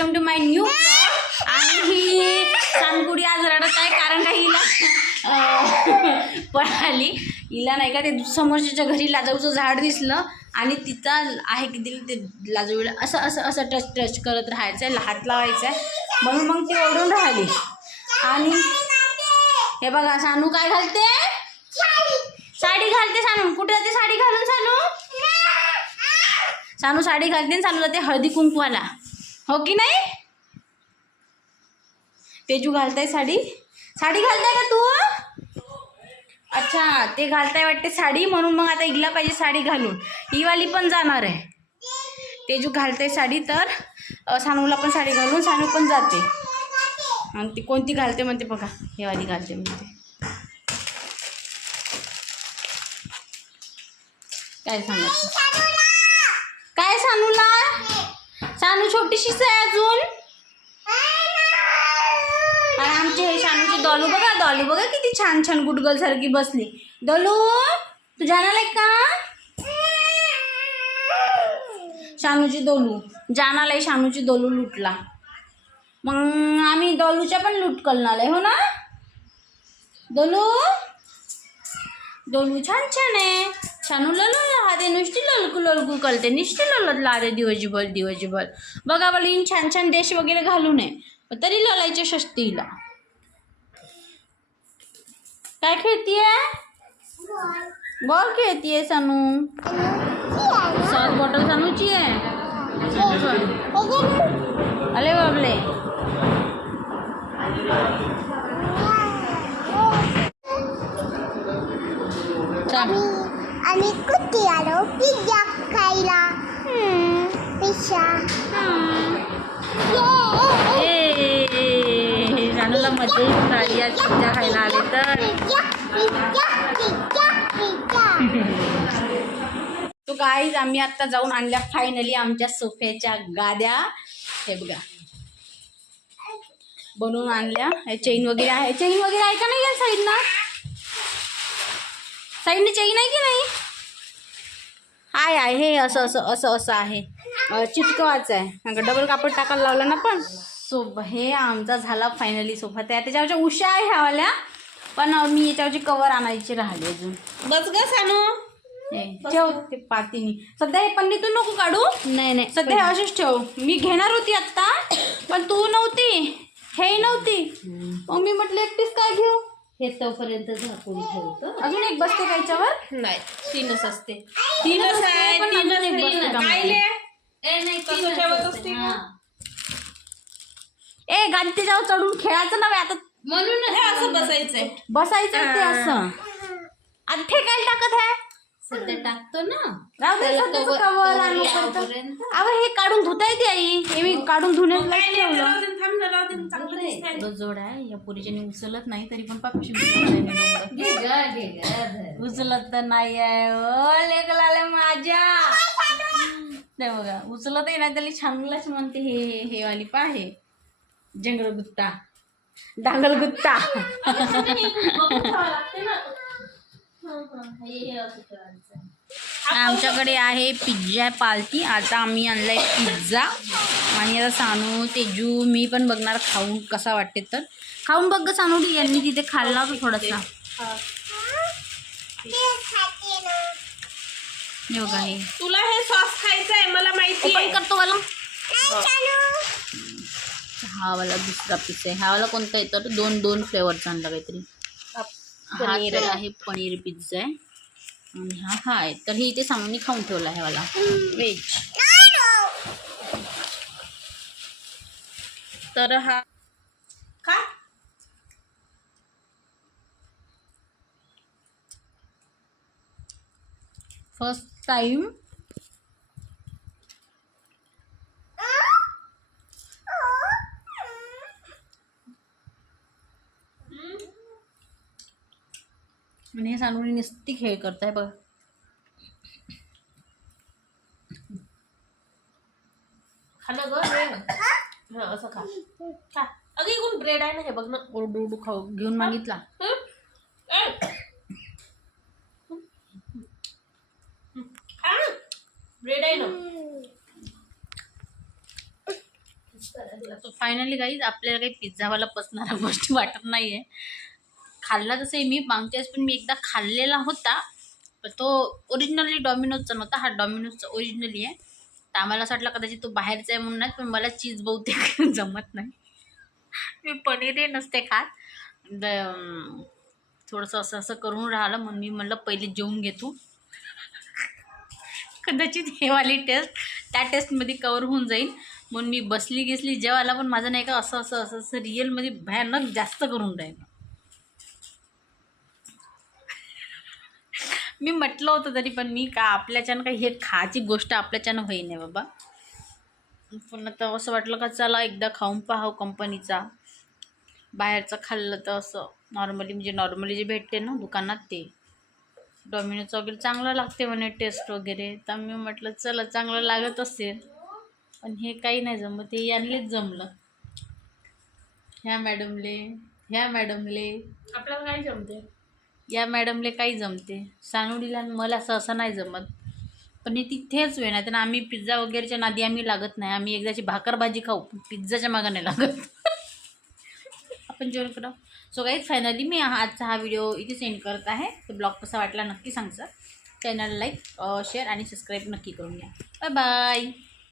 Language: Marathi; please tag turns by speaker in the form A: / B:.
A: वेलकम टू माय न्यू आणि ही सानकुडी आज रडत आहे कारण का हिला पळाली. हिला नाही का ते समोरच्या घरी लाजऊचं झाड दिसलं आणि तिचा आहे की दिलं ते लाजवीला असं असं असं टच टच करत राहायचं आहे हात लावायचा आहे म्हणून मग ती ओढून राहिली. आणि हे बघा सानू काय घालते? साडी घालते सानू. कुठे जाते साडी घालून सानू? सानू साडी घालते आणि सानू जाते हळदी कुंकवाला हो की नाही? तेजू घालताय साडी? साडी घालताय का तू अच्छा ते घालताय वाटते साडी म्हणून मग आता हिला पाहिजे साडी घालून. ही वाली पण जाणार आहे. तेजू घालते साडी तर सानूला पण साडी घालून सानू पण जाते. आणि ती कोणती घालते म्हणते बघा हे वाली घालते म्हणते. काय सांगायचं काय सानूला? सानू छोटीशीच आहे अजून. आणि आमची हे शानूची डॉलू बघा डॉलू बघा किती छान छान गुडगल सारखी बसली. डॉलू तू जाणार आहे का? शानूची डोलू जानाला शानूची डोलू लुटला. मग आम्ही डॉलूच्या पण लूट करणार आहे हो ना? डोलू डोलू छान छान आहे. शानू ललू हा नुसती ललकू ललकू कळते नुसती ललत लादे दिवसभर दिवसभर. बघा बोल इन छान छान देश वगैरे घालू नये तरी ललायच्या शस्तीला. काय खेळतीये? बॉल खेळतीये सानू. सॉस बॉटल सानूची आहे अरे बाबले चल
B: आणि कुठे आलो पिझ्झा खायला. पिझ्झा
A: रानूला मजा येऊन राहिली आज पिझ्झा खायला आले तर.
B: पिझ्झा
A: तो गाईज आम्ही आता जाऊन आणल्या फायनली आमच्या सोफ्याच्या गाद्या. हे बघा. बनवून आणल्या. हे चेन वगैरे आहे. चेन वगैरे आहे का नाही या साईडला साईडने चेन आहे की नाही? आहे आहे? हे असं असं असं असं आहे. अं, चिटकवायचं आहे. डबल कापड टाकायला लावलं ना पण. सो हे आमचा झाला फायनली सोफा. तयार त्याच्यावरच्या उशा आहे ह्यावाल्या पण मी याच्यावरची कवर आणायची राहिली अजून.
C: बस ग सानू.
A: हे, ठेव ते पातीनी. सध्या हे पन्नीतून नको काढू.
C: नाही नाही.
A: सध्या असेच ठेव. मी घेणार होती आत्ता पण तू नव्हती. हे नव्हती. मग मी म्हटलं एकटीच काय घेऊ?
C: हे तोपर्यंत झाकून ठेवतो
A: अजून एक बसते का याच्यावर
C: नाही तीनच असते
A: तीनच
C: आहे
A: पण
C: तीनच
A: एक बसते. का
C: काय
A: मध्ये?
C: ले? ए, नाही, तीन तीनच ठेवत असते. असते हा.
A: ए गाडी त्याच्यावर चढून खेळायचं नव्हे आता
C: म्हणून हे असं बसायचंय
A: बसायचं ते असं आता ठेकायला टाकत आहे
C: सध्या टाकतो ना
A: राहू दे
C: त्याला
A: सध्याचं
C: cover-
A: cover
C: cover
A: आणू
C: लावपर्यंत.
A: परत. अहो हे काढून धुता येते आई हे मी काढून धुण्यात
C: काय
A: ठेवलं
C: दे, चांगलं दिसतंय.
A: एवढं जोड आहे या पुरीच्याने उचलत नाही तरी पण पापशी डोंगर
C: घे ग, घे ग, धर.
A: उचलत तर नाही आहे ओ लेकलाले माझ्या ते बघा उचलतही नाही त्याला चांगलंच म्हणते हे हे हे वाली पा हे जंगल गुत्ता डांगल गुत्ता
C: बघून ठेवावं लागते ना. हं, हं, हे हे असं करायचं.
A: आमच्याकडे आहे पिझ्झा पालती. आता आम्ही आणलाय पिझ्झा. आणि आता सानू तेजू मी पण बघणार खाऊन कसा वाटते तर. खाऊन बघ ग सानू यांनी तिथे खाल्ला होता थोडासा. हे बघा हे.
C: तुला हे सॉस खायचं आहे मला माहिती आहे.
A: करतो मला हा वाला दुसरा पीस आहे. हा वाला कोणता येतो तो दोन दोन फ्लेवरचा आणला काहीतरी. हा
C: पनीर
A: तर
C: आहे.
A: आहे पनीर पिझ्झा आहे. आणि हा हा आहे तर हे इथे सामने खाऊन ठेवला आहे वाला व्हेज तर हा
C: का
A: फर्स्ट टाइम आणि हे सांगून नुसती खेळ करताय बघ.
C: खाल्लं ग हे. हं, असं खा. खा. अगं इकडून ब्रेड आहे ना हे बघ ना.
A: ओरडू ओरडू खाऊ. घेऊन मागितला.
C: ब्रेड आहे ना.
A: फायनली गाईज आपल्याला काही पिझ्झावाला पचणाऱ्या गोष्टी वाटत नाही खाल्ला खाल्ला तसंही मी मागच्या वेळेस पण मी एकदा खाल्लेला होता पण तो ओरिजिनली डॉमिनोजचा नव्हता हा डॉमिनोजचा ओरिजिनली आहे. तर आम्हाला असं वाटलं कदाचित तो बाहेरचा आहे म्हणून नाही पण मला चीज बहुतेक जमत नाही. मी पनीरही नसते खात. द- um, थोडंसं असं असं करून राहिलं म्हणून मी म्हणलं पहिले जेवून घेतो. कदाचित हे वाली टेस्ट त्या टेस्टमध्ये कवर होऊन जाईल. म्हणून मी बसली घेसली जेवायला पण माझं नाही का असं असं असं असं रिअलमध्ये भयानक जास्त करून राहिलं. मी म्हटलं होतं तरी पण मी का आपल्याच्यानं काही हे खायची गोष्ट आपल्याच्यानं होई नाही बाबा. पण आता असं वाटलं का चला एकदा खाऊन पाहावं कंपनीचा बाहेरचं खाल्लं तर असं नॉर्मली म्हणजे नॉर्मली जे भेटते ना दुकानात ते. डॉमिनोचं वगैरे चांगलं लागते म्हणे टेस्ट वगैरे. तर मी म्हटलं चला चांगलं लागत असेल. पण हे काही नाही जमत हे यांनीच जमलं. ह्या मॅडमले ह्या मॅडमले
C: आपल्याला काय जमते.
A: या मॅडमले काही जमते. सानुडीला मला सहसा नाही जमत. पण हे तिथेच वेळ नाही. त्यांना आम्ही पिझ्झा वगैरेच्या नादी आम्ही लागत नाही. आम्ही एकदाची भाकर भाजी खाऊ पिझ्झाच्या मागं नाही लागत. आपण जेवण करा. सो काही फायनली मी आजचा हा व्हिडिओ इथे सेंड करत आहे. तर ब्लॉग कसा वाटला नक्की सांगचा. चॅनल लाईक शेअर आणि सबस्क्राईब नक्की करून घ्या. Bye bye